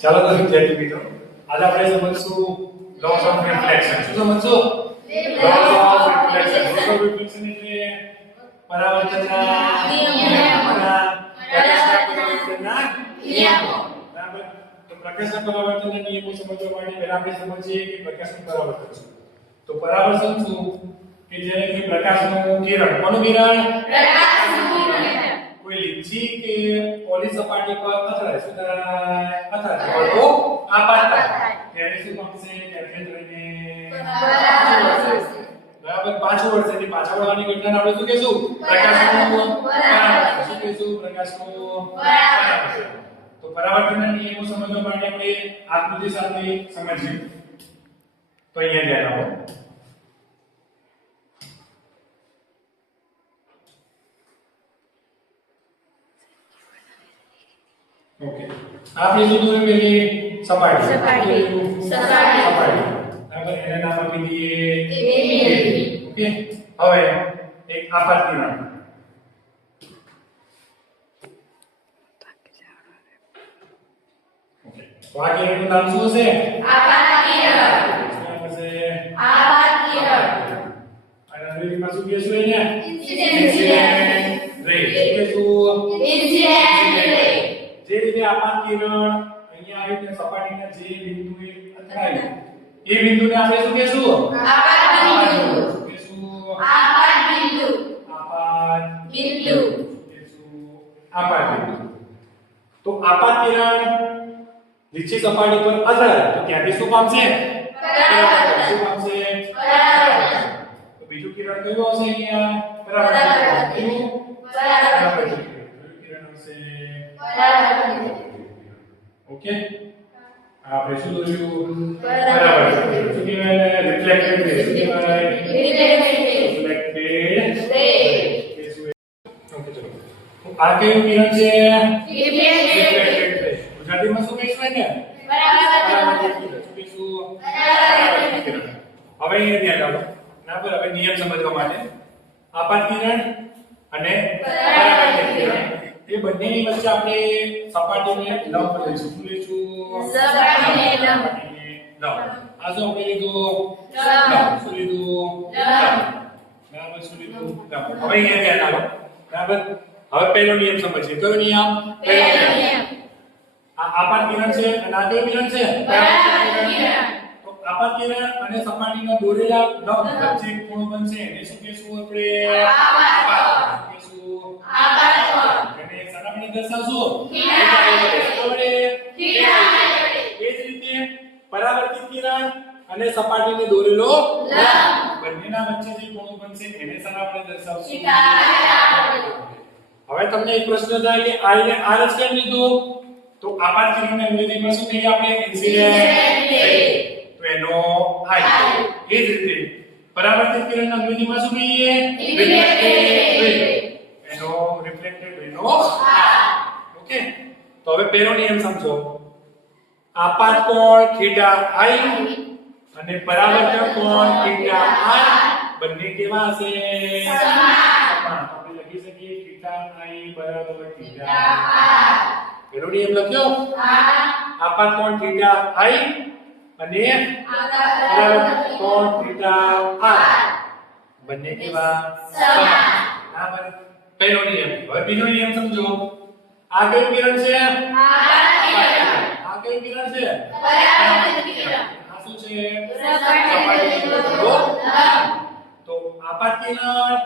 ચાલો તો વિદ્યાર્થી મિત્રો આજે આપણે સમજશું લોસ ઓફ રિફ્લેક્શન. શું સમજશું? Laws of reflection. Laws of reflection એટલે પરાવર્તનના નિયમોના પ્રકાશના પરાવર્તનના નિયમો. બરાબર. તો પ્રકાશના પરાવર્તનના નિયમો સમજવા માટે પહેલા આપણે સમજીએ કે પ્રકાશનું પરાવર્તન શું. તો પરાવર્તન શું કે જ્યારે કે પ્રકાશનું કિરણ, કોનું કિરણ? પ્રકાશનું કિરણ કોઈ લીચી કે પોલી સપાટી પર અથડાય, શું અથડાય તો આપાત થાય ત્યારે શું પામશે? ત્યારે થઈને બરાબર પાછું વળશે. એટલે પાછા વળવાની ઘટનાને આપણે શું કહીશું? પ્રકાશનું પરાવર્તન. શું કહીશું? પ્રકાશનું પરાવર્તન. તો પરાવર્તનના નિયમો સમજવા માટે આપણે આકૃતિ સાથે સમજીએ. તો અહીંયા ધ્યાન આપો. ઓકે આપણે શું જોયું? પેલી સપાટી બરાબર, એને નામ આપી દઈએ ઓકે. હવે એક આપાત કિરણ. ઓકે તો આ કિરણનું નામ શું હશે? આપાત કિરણ. અને અંગ્રેજીમાં શું કહેશું એને? Incident ray. જે રીતે આપાત કિરણ અહીંયા આવીને સપાટીના જે બિંદુએ અથડાય એ બિંદુને આપણે શું કહેશું? આપાત બિંદુ. શું કહેશું? આપાત બિંદુ. આપાત બિંદુ. કહેશું આપાત બિંદુ. તો આપાત કિરણ નીચે સપાટી પર અથડાય તો ત્યાંથી શું પામશે? પરાવર્તન. શું પામશે? પરાવર્તન. તો બીજું કિરણ કયું આવશે અહીંયા? પરાવર્તન. પરાવર્તન. કિરણ આવશે ઓકે. આપણે શું જોયું? પરાવર્તન. શું કહેવાય? Reflected ray. શું કહેવાય? Reflected ray. ઓકે ચલો. આ કયું કિરણ છે? Reflected ray. ગુજરાતીમાં શું કહીશું એને? પરાવર્તન. શું કહીશું? પરાવર્તન. હવે અહીંયા ધ્યાન આપો. બરાબર. હવે નિયમ સમજવા માટે આપાત કિરણ અને પરાવર્તન કિરણ એ બંનેની વચ્ચે આપણે સપાટીને લંબ લઈશું. શું લઈશું? સપાટીને લંબ. આ શું આપણે લીધું? લંબ. શું લીધું? લંબ. બરાબર. શું લીધું? લંબ. હવે અહીંયા ધ્યાન આપો. બરાબર. હવે પહેલો નિયમ સમજીએ. કયો નિયમ? પહેલો નિયમ. આ આપાત કિરણ છે અને આ કયું કિરણ છે? પરાવર્તન કિરણ. તો આપાત કિરણ અને સપાટીના દોરેલા લંબ વચ્ચે કોણ બનશે? એને શું કહેશું આપણે? આપાત. કહેશું આપાત કોણ. દર્શાવશું થીટા વડે. એ જ રીતે પરાવર્તિત કિરણ અને સપાટીને દોરેલો લંબ બંનેના વચ્ચે જે કોણ બનશે એને શેના વડે દર્શાવશું? થીટા. હવે તમને એક પ્રશ્ન થાય કે આ ને આર જ કેમ લીધું? તો આપાત કિરણને અંગ્રેજીમાં શું કહીએ આપણે? Incident ray. તો એનો આઈ. એ જ રીતે પરાવર્તિત કિરણને અંગ્રેજીમાં શું કહીએ? Reflected ray. એનો રિફ્લેક્ટેડ રે નો ઓકે. તો હવે પહેલો નિયમ સમજો. આપાત કોણ થીટા આઈ અને પરાવર્તક કોણ થીટા આર બંને કેવા હશે? સમાન. આપણે લખી શકીએ થીટા આઈ બરાબર થીટા આર. પહેલો નિયમ લખ્યો. આપાત કોણ થીટા આઈ અને પરાવર્તક કોણ થીટા આર બંને કેવા? સમાન. બરાબર. પહેલો નિયમ. હવે બીજો નિયમ સમજો. આ કયું કિરણ છે? આ કયું કિરણ છે? પરાવર્તન કિરણ. આ શું છે? સપાટીનો દોરેલો લંબ. તો આપાત કિરણ,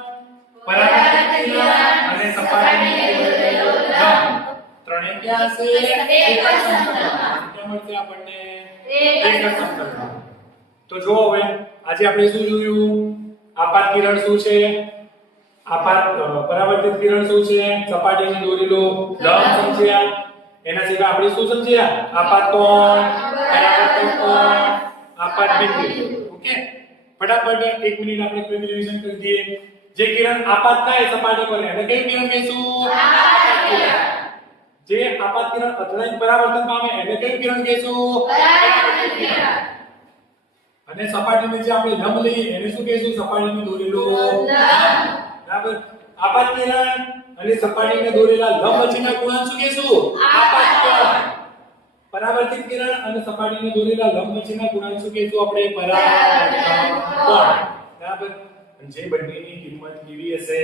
પરાવર્તન કિરણ અને સપાટીનો દોરેલો લંબ ત્રણે ક્યાં હશે? એક જ સમતલમાં. ક્યાં મળશે આપણને? એક જ સમતલમાં. તો જો હવે આજે આપણે શું જોયું? આપાત કિરણ શું છે? આપાત પરાવર્તિત કિરણ શું છે? સપાટીને દોરેલો લંબ સમજ્યા. એના સિવાય આપણે શું સમજ્યા? આપાત કોણ, પરાવર્તક કોણ, આપાત બિંદુ. ઓકે. ફટાફટ 1 મિનિટ આપણે ક્વિક રિવિઝન કરી દઈએ. જે કિરણ આપાત થાય સપાટી પર એને કયું કિરણ કહીશું? આપાત કિરણ. જે આપાત કિરણ અથડાઈને પરાવર્તન પામે એને કયું કિરણ કહીશું? પરાવર્તન કિરણ. અને સપાટીને જે આપણે લંબ લઈએ એને શું કહીશું? સપાટીને દોરેલો લંબ. બરાબર. આપાત કિરણ અને સપાટીને દોરેલા લંબ વચ્ચેના કોણ શું કહેશું? આપાત કોણ. બરાબર. પરાવર્તિત કિરણ અને સપાટીને દોરેલા લંબ વચ્ચેના ગુણાંક શું કહીશું આપણે? પરાવર્તન કોણ. બરાબર. જે બંનેની કિંમત કેવી હશે?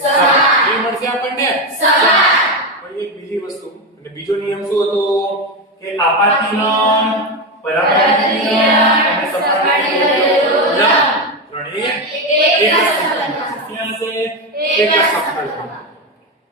સમાન. એ મળશે આપણને સમાન. પણ એક બીજી વસ્તુ અને બીજો નિયમ શું હતો કે આપાત કિરણ, પરાવર્તિત કિરણ અને સપાટીને દોરેલો લંબ ત્રણેય એક જ સંબંધ. ક્યાં છે? એક જ સંબંધ.